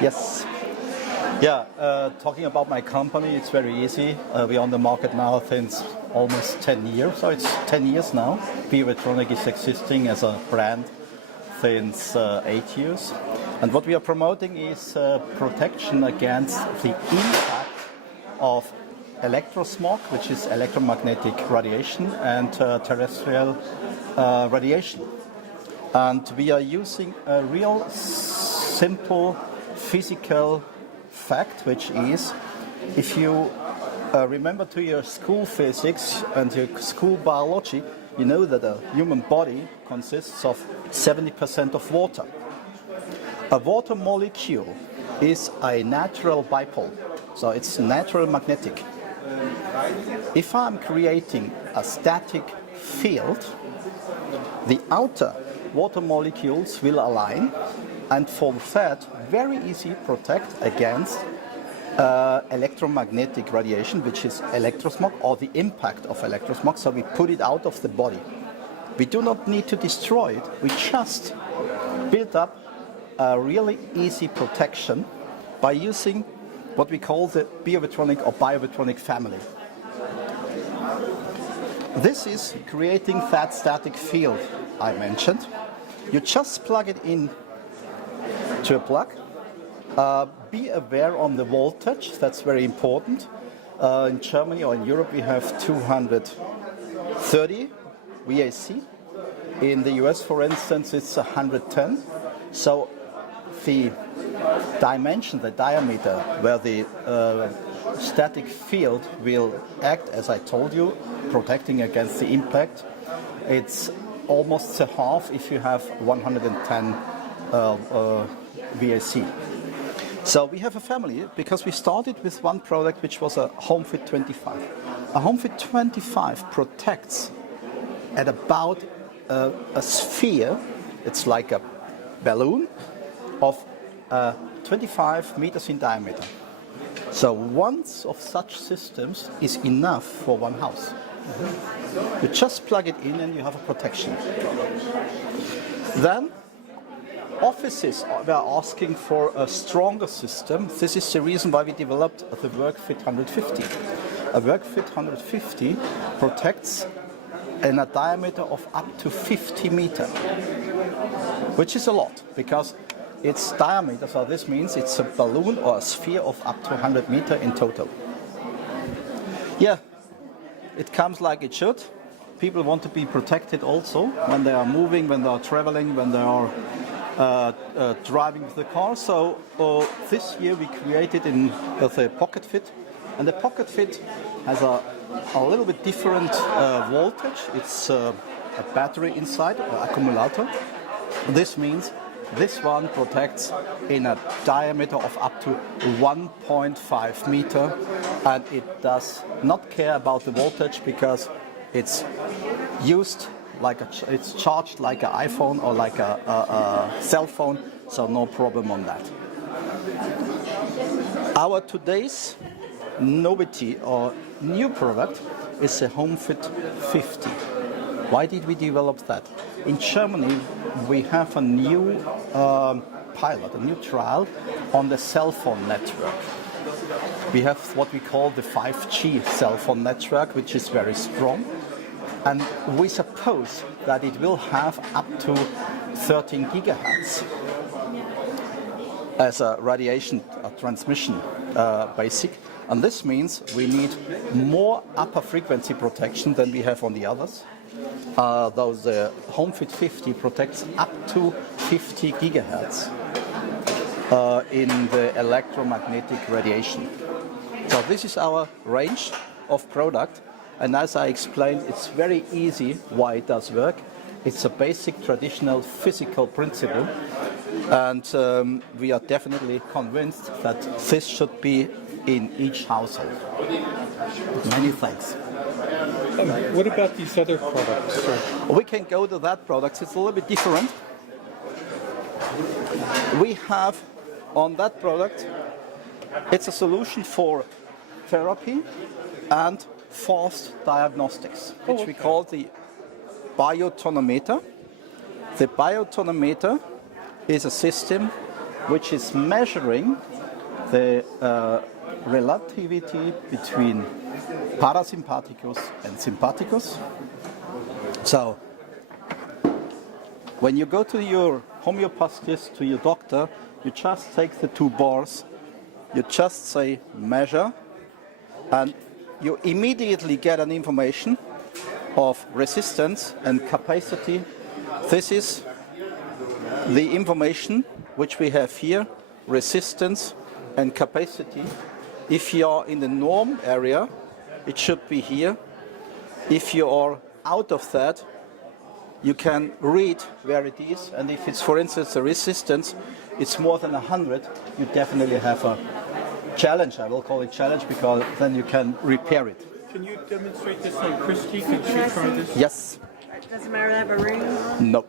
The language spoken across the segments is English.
Yes. Yeah, talking about my company, it's very easy. We're on the market now since almost 10 years, so it's 10 years now. Biovitronic is existing as a brand since 8 years. And what we are promoting is protection against the impact of electrosmog, which is electromagnetic radiation, and terrestrial radiation. And we are using a real simple physical fact, which is, if you remember to your school physics and your school biology, you know that a human body consists of 70% of water. A water molecule is a natural dipole, so it's natural magnetic. If I'm creating a static field, the outer water molecules will align, and for that, very easy protect against electromagnetic radiation, which is electrosmog, or the impact of electrosmog, so we put it out of the body. We do not need to destroy it, we just build up a really easy protection by using what we call the Biovitronic or Biovitronic family. This is creating that static field I mentioned. You just plug it in to a plug. Be aware on the voltage, that's very important. In Germany or in Europe we have 230 V.A.C. In the US, for instance, it's 110. So the dimension, the diameter where the static field will act, as I told you, protecting against the impact, it's almost a half if you have 110 V.A.C. So we have a family because we started with one product which was a HomeFit 25. A HomeFit 25 protects at about a sphere, it's like a balloon of 25 meters in diameter. So one of such systems is enough for one house. You just plug it in and you have a protection. Then offices were asking for a stronger system. This is the reason why we developed the WorkFit 150. A WorkFit 150 protects in a diameter of up to 50 meters, which is a lot because its diameter, so this means it's a balloon or a sphere of up to 100 meters in total. Yeah, it comes like it should. People want to be protected also when they are moving, when they are traveling, when they are driving with the car. So this year we created in the Pocket Fit, and the Pocket Fit has a little bit different voltage. It's a battery inside, or accumulator. This means this one protects in a diameter of up to 1.5 meter, and it does not care about the voltage because it's used like it's charged like an iPhone or like a cell phone, so no problem on that. Our today's novelty or new product is the HomeFit 50. Why did we develop that? In Germany, we have a new pilot, a new trial on the cell phone network. We have what we call the 5G cell phone network, which is very strong. And we suppose that it will have up to 13 gigahertz as a radiation transmission basic. And this means we need more upper frequency protection than we have on the others. Though the HomeFit 50 protects up to 50 gigahertz in the electromagnetic radiation. So this is our range of product, and as I explained, it's very easy why it does work. It's a basic traditional physical principle, and we are definitely convinced that this should be in each household. Many thanks. What about these other products? We can go to that product. It's a little bit different. We have on that product, it's a solution for therapy and fast diagnostics, which we call the Biotonometer. The Biotonometer is a system which is measuring the relativity between parasympathicus and sympathicus. So, when you go to your homeopathist, to your doctor, you just take the two bars, you just say measure, and you immediately get an information of resistance and capacity. This is the information which we have here, resistance and capacity. If you are in the norm area, it should be here. If you are out of that, you can read where it is, and if it's, for instance, the resistance, it's more than 100, you definitely have a challenge. I will call it challenge because then you can repair it. Can you demonstrate this on Christy? Can she try this? Yes. Doesn't matter to have a ring on? No.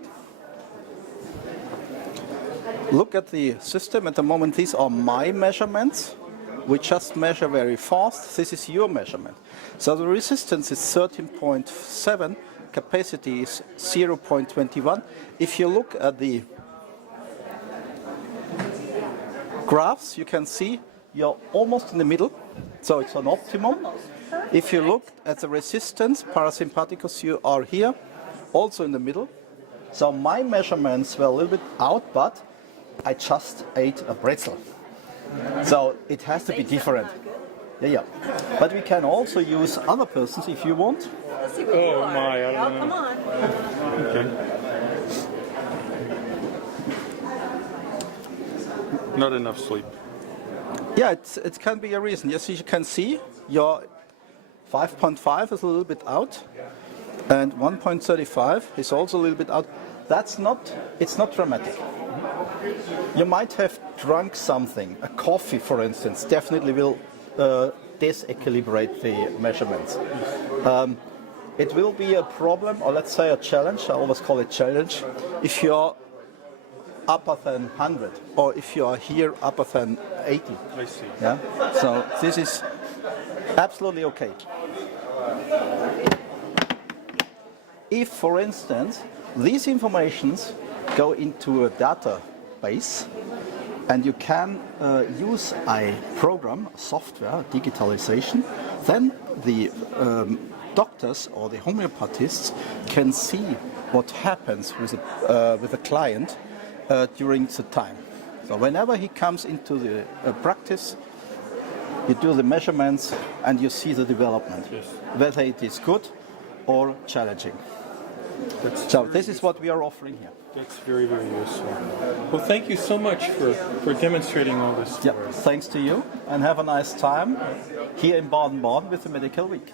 Look at the system. At the moment, these are my measurements. We just measure very fast. This is your measurement. So the resistance is 13.7, capacity is 0.21. If you look at the graphs, you can see you're almost in the middle, so it's an optimum. If you look at the resistance, parasympathicus, you are here, also in the middle. So my measurements were a little bit out, but I just ate a pretzel. So it has to be different. Yeah. But we can also use other persons if you want. Oh my, I don't know. Come on. Okay. Not enough sleep. Yeah, it can be a reason. Yes, you can see your 5.5 is a little bit out, and 1.35 is also a little bit out. It's not dramatic. You might have drunk something, a coffee, for instance, definitely will disequilibrate the measurements. It will be a problem, or let's say a challenge, I always call it challenge, if you're upper than 100, or if you are here upper than 80. I see. Yeah? So this is absolutely okay. If, for instance, these informations go into a database, and you can use a program, software, digitalization, then the doctors or the homeopathists can see what happens with the client during the time. So whenever he comes into the practice, you do the measurements and you see the development, yes, whether it is good or challenging. So this is what we are offering here. That's very, very useful. Well, thank you so much for demonstrating all this. Yeah, thanks to you, and have a nice time here in Baden-Baden with the Medical Week.